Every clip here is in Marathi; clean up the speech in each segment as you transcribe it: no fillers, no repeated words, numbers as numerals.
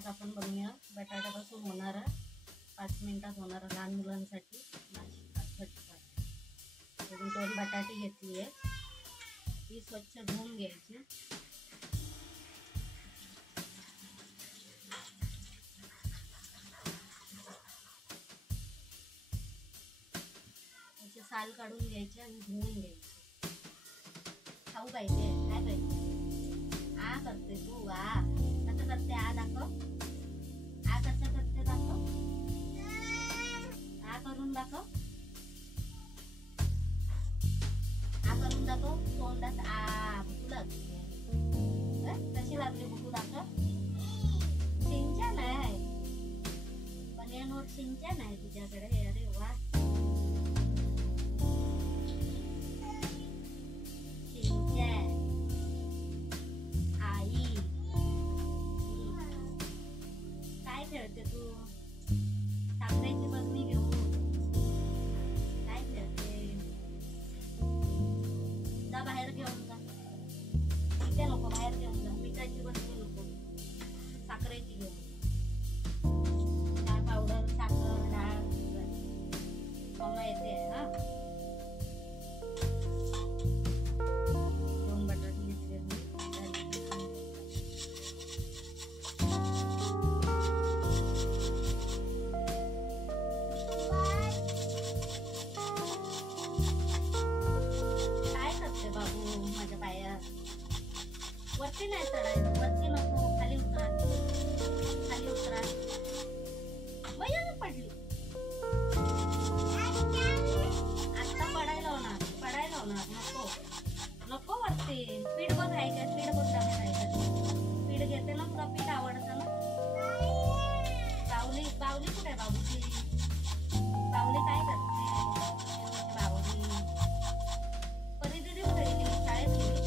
आज आपण बनवूया बटाट्यापासून होणारा 5 मिनिटात होणारा लहान मुलांसाठी नाश्ता झटपट। तर 2 बटाटे घेतली आहे, ती स्वच्छ धुवून घ्यायची। त्याचे साल काढून घ्यायचे आणि धुवून घ्यायचे। खाऊ पाहिजे काय पाहिजे आ करते तू आ कसं करते आ दाखव, आ कसं करते दाखव, आ करून दाखव, आ करून दाखव। तोंडात आ भूक लागली कशी लागली भूक दाखव। सिंचन आहे बनियानवर सिंचन आहे तुझ्याकडे। अरे वा खेळते तू साखरेची बरणी घेऊन काय खेळते? जा बाहेर घेऊन जा, इथे नको बाहेर घेऊन जा। मिठाची बरणी नको, साखरेची घेऊन। डाळ पावडर साखर डाळ मला येते हा। 2 बटाटे घेतले वरती नाही चढायचं, वरती नको, खाली उतरा, खाली उतरा। वया पडली आता पडायला होणार नको नको वरती। पीठ बघ आहे का, पीठ बघ पीठ घेते ना तुला, पीठ आवडतं ना। बावली बावली कुठे बाबूची, बावली काय करते बावली? परी दिदी कुठे गेली, शाळेत गेली?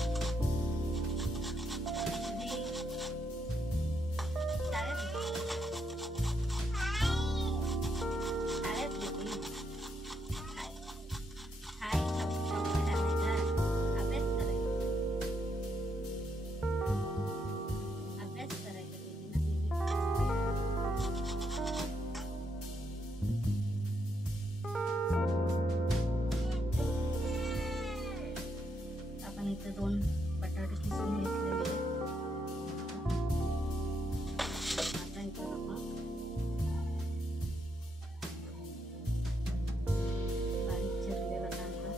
आपण इथे 2 बटाटे किसून घेतलेले आहेत। आता इथे बारीक चिरलेला कांदा,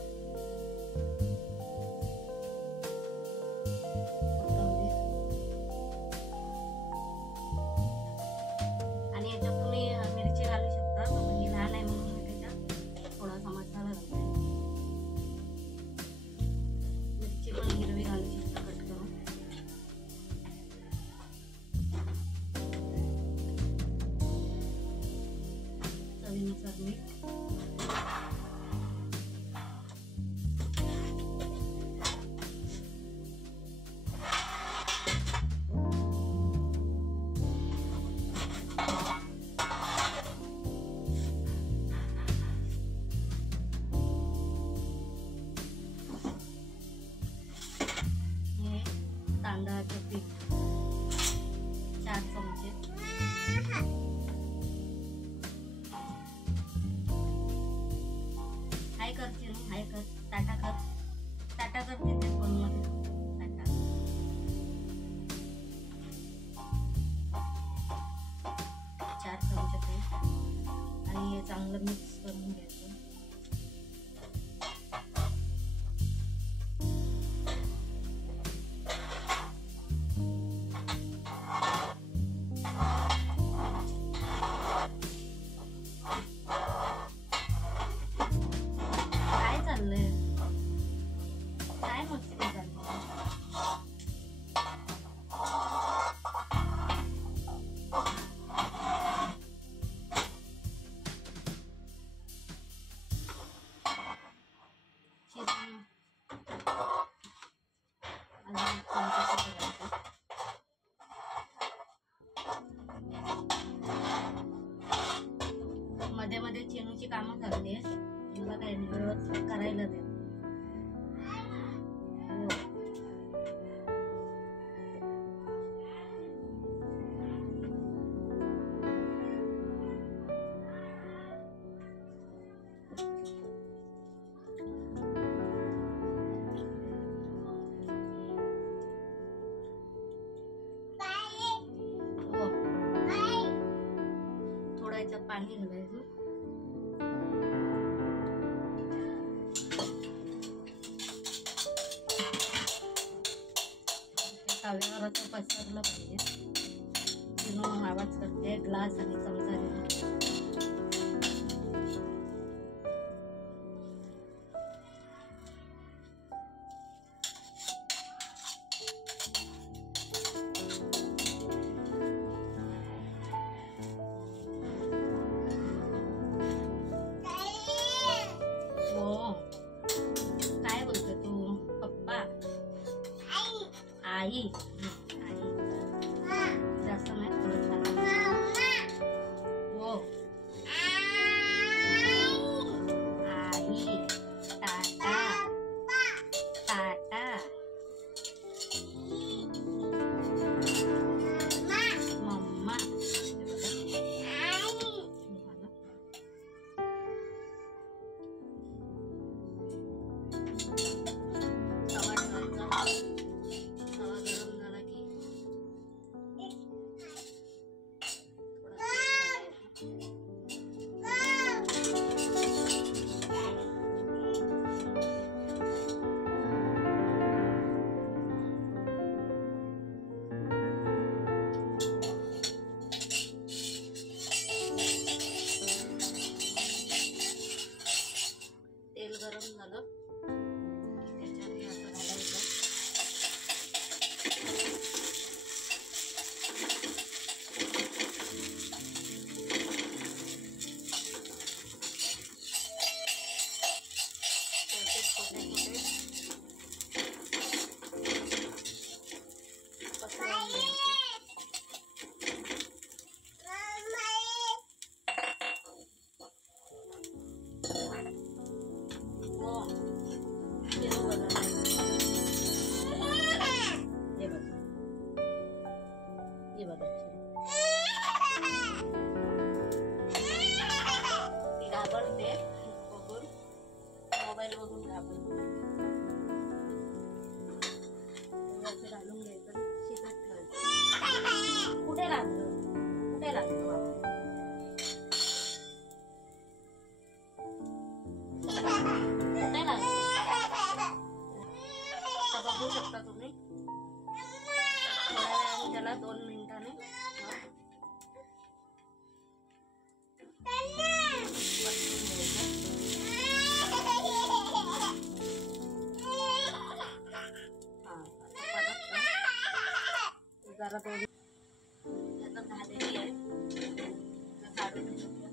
आणि याच्यात तुम्ही मिरची घालू शकता, पण ही लहान आहे म्हणून मी त्याच्यात थोडासा मसाला घालते। मिरची पण हिरवी घालू शकता कट करून। चवीनुसार मीठ, तांदळाचे पीठ 4 चमचे, हाय करते ना, हाय कर, टाटा कर तिथे फोन मध्ये टाटा। 4 चमचे पीठ आणि हे चांगलं मिक्स करून घ्यायचं। काय मस्ती झाली? मध्ये मध्ये चेनूची कामं चालली आहे, मला काही व्यवस्थित करायला दे। याच्यात पाणी घालायचं. तव्यावर असं पसरलं पाहिजे. म्हणून आवाज करते ग्लास आणि चमचा घेऊन. काय बोलतो तू? पप्पा? आई? आई जास्त नाही, थोडं हो. आई, टाटा, टाटा, मम्मा. तेल गरम झालं, त्याच्यात हे असं घालायचं. ती घाबरते बघून, मोबाईल बघून घाबरते. घालून घ्यायचं, शिजत ठेवायचं. कुठे लागलं? कुठे लागलं बाबा? कुठे लागलं? बघू शकता तुम्ही. त्याला 2 मिनिटाने जरा दोन झालेली आहे, काढून घेऊया.